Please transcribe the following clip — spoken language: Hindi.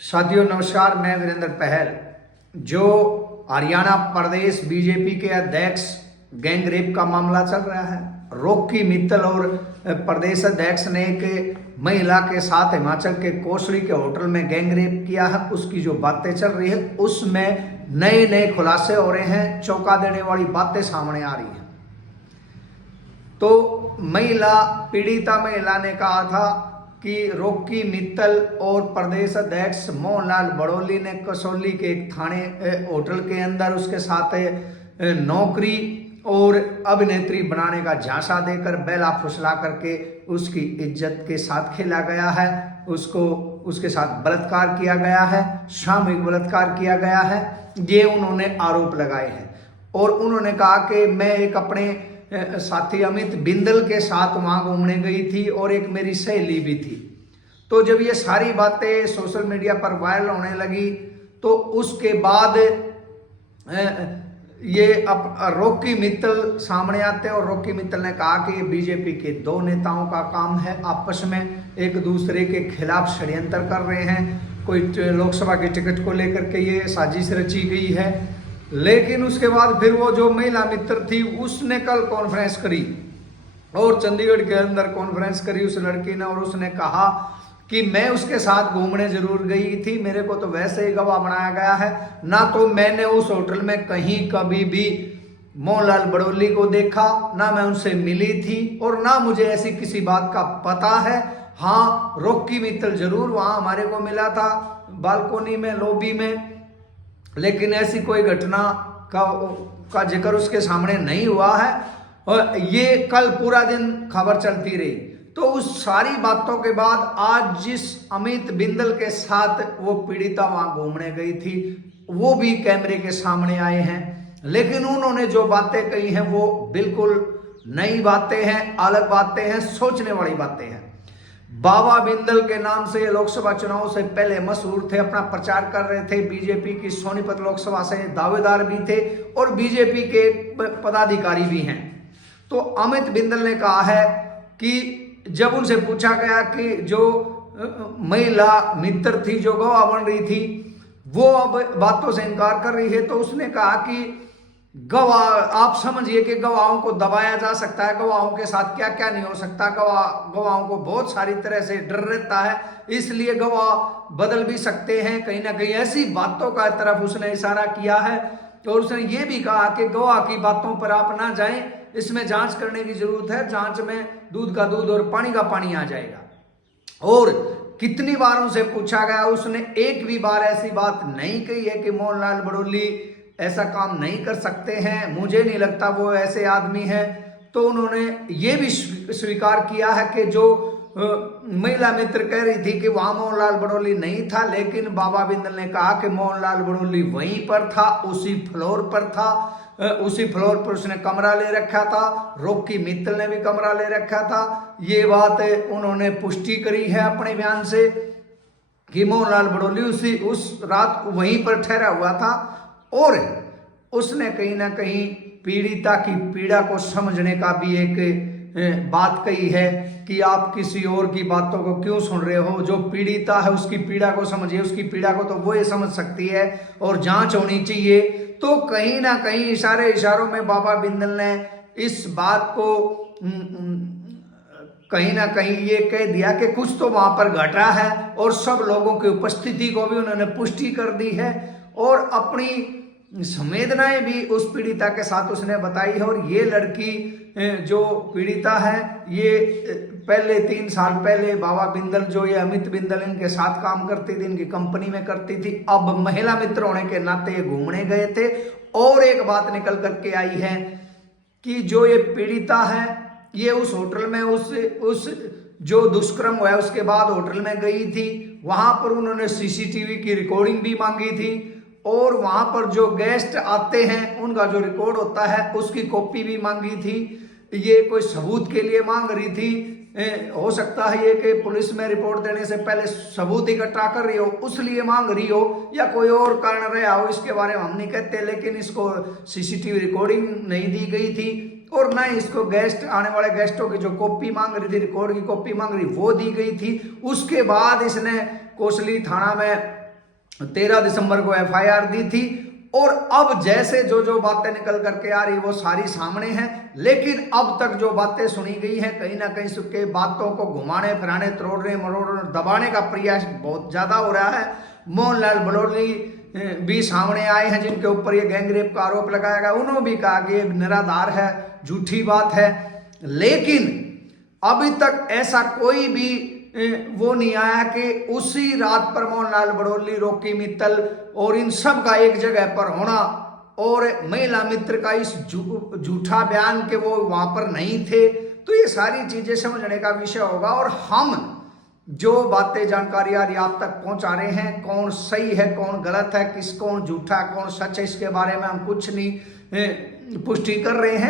साथियों नमस्कार, मैं वीरेंद्र पहल। जो हरियाणा प्रदेश बीजेपी के अध्यक्ष गैंग रेप का मामला चल रहा है, रॉकी मित्तल और प्रदेश अध्यक्ष ने एक महिला के साथ हिमाचल के कोसली के होटल में गैंग रेप किया है, उसकी जो बातें चल रही है उसमें नए नए खुलासे हो रहे हैं, चौंका देने वाली बातें सामने आ रही हैं। तो पीड़िता महिला ने कहा था कि रॉकी मित्तल और प्रदेश अध्यक्ष मोहनलाल बड़ोली ने कसौली के एक थाने होटल के अंदर उसके साथ नौकरी और अभिनेत्री बनाने का झांसा देकर बेला फुसला करके उसकी इज्जत के साथ खेला गया है, उसके साथ बलात्कार किया गया है, सामूहिक बलात्कार किया गया है। ये उन्होंने आरोप लगाए हैं और उन्होंने कहा कि मैं एक अपने साथी अमित बिंदल के साथ वहां घूमने गई थी और एक मेरी सहेली भी थी। तो जब ये सारी बातें सोशल मीडिया पर वायरल होने लगी तो उसके बाद ये रॉकी मित्तल सामने आते हैं और रॉकी मित्तल ने कहा कि ये बीजेपी के दो नेताओं का काम है, आपस में एक दूसरे के खिलाफ षड्यंत्र कर रहे हैं, कोई लोकसभा की टिकट को लेकर के ये साजिश रची गई है। लेकिन उसके बाद फिर वो जो महिला मित्र थी उसने कल कॉन्फ्रेंस करी और चंडीगढ़ के अंदर कॉन्फ्रेंस करी उस लड़की ने, और उसने कहा कि मैं उसके साथ घूमने जरूर गई थी, मेरे को तो वैसे ही गवाह बनाया गया है, ना तो मैंने उस होटल में कहीं कभी भी मोहनलाल बड़ोली को देखा, ना मैं उनसे मिली थी और ना मुझे ऐसी किसी बात का पता है। हाँ, रॉकी मित्तल जरूर वहां हमारे को मिला था बालकोनी में, लॉबी में, लेकिन ऐसी कोई घटना का जिक्र उसके सामने नहीं हुआ है। और ये कल पूरा दिन खबर चलती रही। तो उस सारी बातों के बाद आज जिस अमित बिंदल के साथ वो पीड़िता वहां घूमने गई थी वो भी कैमरे के सामने आए हैं, लेकिन उन्होंने जो बातें कही हैं वो बिल्कुल नई बातें हैं, अलग बातें हैं, सोचने वाली बातें हैं। बाबा बिंदल के नाम से लोकसभा चुनाव से पहले मशहूर थे, अपना प्रचार कर रहे थे, बीजेपी की सोनीपत लोकसभा से दावेदार भी थे और बीजेपी के पदाधिकारी भी हैं। तो अमित बिंदल ने कहा है कि जब उनसे पूछा गया कि जो महिला मित्र थी जो गवाह बन रही थी वो अब बातों से इनकार कर रही है, तो उसने कहा कि गवाह, आप समझिए कि गवाहों को दबाया जा सकता है, गवाहों के साथ क्या क्या नहीं हो सकता, गवाहों को बहुत सारी तरह से डर रहता है, इसलिए गवाह बदल भी सकते हैं, कहीं ना कहीं ऐसी बातों का तरफ उसने इशारा किया है। और उसने ये भी कहा कि गवाह की बातों पर आप ना जाएं, इसमें जांच करने की जरूरत है, जांच में दूध का दूध और पानी का पानी आ जाएगा। और कितनी बार उनसे पूछा गया, उसने एक भी बार ऐसी बात नहीं कही है कि मोहनलाल बड़ोली ऐसा काम नहीं कर सकते हैं, मुझे नहीं लगता वो ऐसे आदमी हैं। तो उन्होंने ये भी स्वीकार किया है कि जो महिला मित्र कह रही थी कि वहां मोहनलाल बड़ोली नहीं था, लेकिन बाबा बिंदल ने कहा कि मोहनलाल बड़ोली वहीं पर था, उसी फ्लोर पर था, उसी फ्लोर पर उसने कमरा ले रखा था, रॉकी मित्तल ने भी कमरा ले रखा था। ये बात उन्होंने पुष्टि करी है अपने बयान से कि मोहनलाल बड़ोली उस रात को वहीं पर ठहरा हुआ था। और उसने कहीं ना कहीं पीड़िता की पीड़ा को समझने का भी एक बात कही है कि आप किसी और की बातों को क्यों सुन रहे हो, जो पीड़िता है उसकी पीड़ा को समझिए, उसकी पीड़ा को तो वो ये समझ सकती है और जांच होनी चाहिए। तो कहीं ना कहीं इशारों में बाबा बिंदल ने इस बात को कहीं ना कहीं ये कह दिया कि कुछ तो वहां पर घटा है और सब लोगों की उपस्थिति को भी उन्होंने पुष्टि कर दी है और अपनी संवेदनाएं भी उस पीड़िता के साथ उसने बताई है। और ये लड़की जो पीड़िता है ये पहले 3 साल पहले बाबा बिंदल, जो ये अमित बिंदल इनके साथ काम करती थी, इनकी कंपनी में करती थी, अब महिला मित्र होने के नाते ये घूमने गए थे। और एक बात निकल करके आई है कि जो ये पीड़िता है ये उस होटल में उस जो दुष्कर्म हुआ है उसके बाद होटल में गई थी, वहां पर उन्होंने सीसीटीवी की रिकॉर्डिंग भी मांगी थी और वहां पर जो गेस्ट आते हैं उनका जो रिकॉर्ड होता है उसकी कॉपी भी मांगी थी। ये कोई सबूत के लिए मांग रही थी, हो सकता है ये कि पुलिस में रिपोर्ट देने से पहले सबूत इकट्ठा कर रही हो उसलिए मांग रही हो, या कोई और कारण रहा हो, इसके बारे में हम नहीं कहते। लेकिन इसको सीसीटीवी रिकॉर्डिंग नहीं दी गई थी और ना इसको गेस्ट, आने वाले गेस्टों की जो कॉपी मांग रही थी, रिकॉर्ड की कॉपी मांग रही, वो दी गई थी। उसके बाद इसने कोसली थाना में 13 दिसंबर को FIR दी थी। और अब जैसे जो बातें निकल करके आ रही वो सारी सामने हैं, लेकिन अब तक जो बातें सुनी गई हैं कहीं ना कहीं सबके बातों को घुमाने फिराने, तोड़ने मरोड़ने, दबाने का प्रयास बहुत ज्यादा हो रहा है। मोहनलाल बड़ौली भी सामने आए हैं जिनके ऊपर ये गैंगरेप का आरोप लगाया गया। उन्होंने भी कहा कि ये निराधार है, झूठी बात है, लेकिन अभी तक ऐसा कोई भी वो नहीं आया कि उसी रात पर मोहनलाल बड़ौली, रॉकी मित्तल और इन सब का एक जगह पर होना और महिला मित्र का इस झूठा बयान के वो वहां पर नहीं थे। तो ये सारी चीजें समझने का विषय होगा और हम जो बातें जानकारी आ रही आप तक पहुंचा रहे हैं, कौन सही है कौन गलत है, कौन झूठा कौन सच है, इसके बारे में हम कुछ नहीं पुष्टि कर रहे हैं।